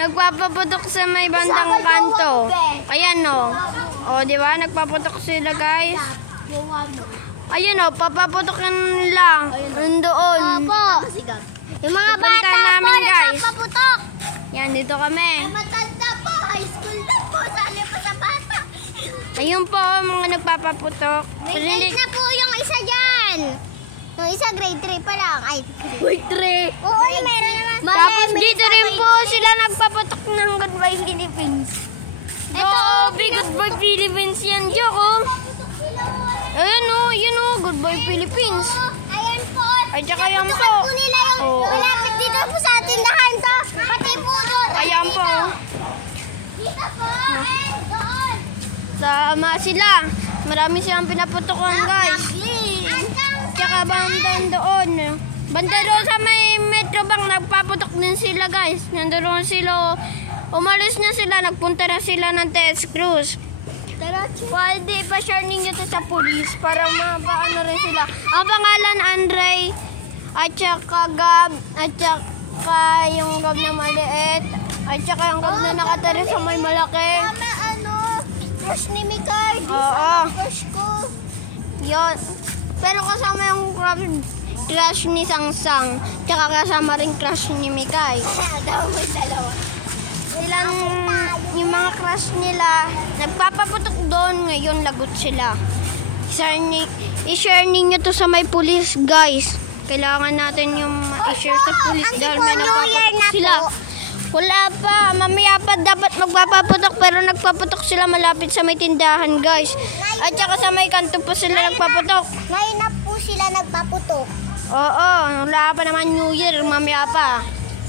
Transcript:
Nagpapaputok sa may bandang kanto. Ayan o. O, di ba? Nagpaputok sila, guys. Ayan o, papaputokin nila. Nandoon. Opo. Yung mga bata namin, po, guys. nagpapaputok. Yan, dito kami. Matanda po, high school na po. Sali pa sa bata. Ayun po, mga nagpapaputok. Grade 8 na po yung isa dyan. Yung isa grade 3 pa lang. Ay, Grade 3. oo, meron naman. Tapos dito rin po sila nagpaputok ng Goodbye Philippines. Grabe, Goodbye Philippines yan, Joko. Ayan o, yun o, Goodbye Philippines. Ayan po. Ay, tsaka yan po. Putukan po nila yung Oo. malapit dito po sa tindahan to. Pati po doon. Ayan po. Dito po. Doon. Sama sila. Marami silang pinaputokan, guys. Tsaka bandan doon. Banda doon sa may Metro Bank, nagpaputok din sila, guys. Nandoon sila. Umalis na sila, nagpunta na sila ng TS Cruz. Pwede pa-share ninyo ito sa police para mapaano rin sila. Ang pangalan, Andre, at saka Gab, at saka yung Gab na maliit, at saka yung Gab na nakatari sa may malaki. Tama, crush ni Mikay. Oo. Crush ko. Yun. Pero kasama yung crush ni Sangsang, tsaka kasama rin crush ni Mikay. Dalawa. Silang, yung mga crush nila, nagpapaputok doon, ngayon lagot sila. I-share ninyo to sa may police, guys. Kailangan natin yung i-share sa police dahil may nagpapaputok sila. Wala pa, mamaya pa dapat magpapaputok pero nagpaputok sila malapit sa may tindahan, guys. At saka sa may kanto po sila nagpaputok. Ngayon na po sila nagpaputok. Oo, wala pa naman New Year, mamaya pa.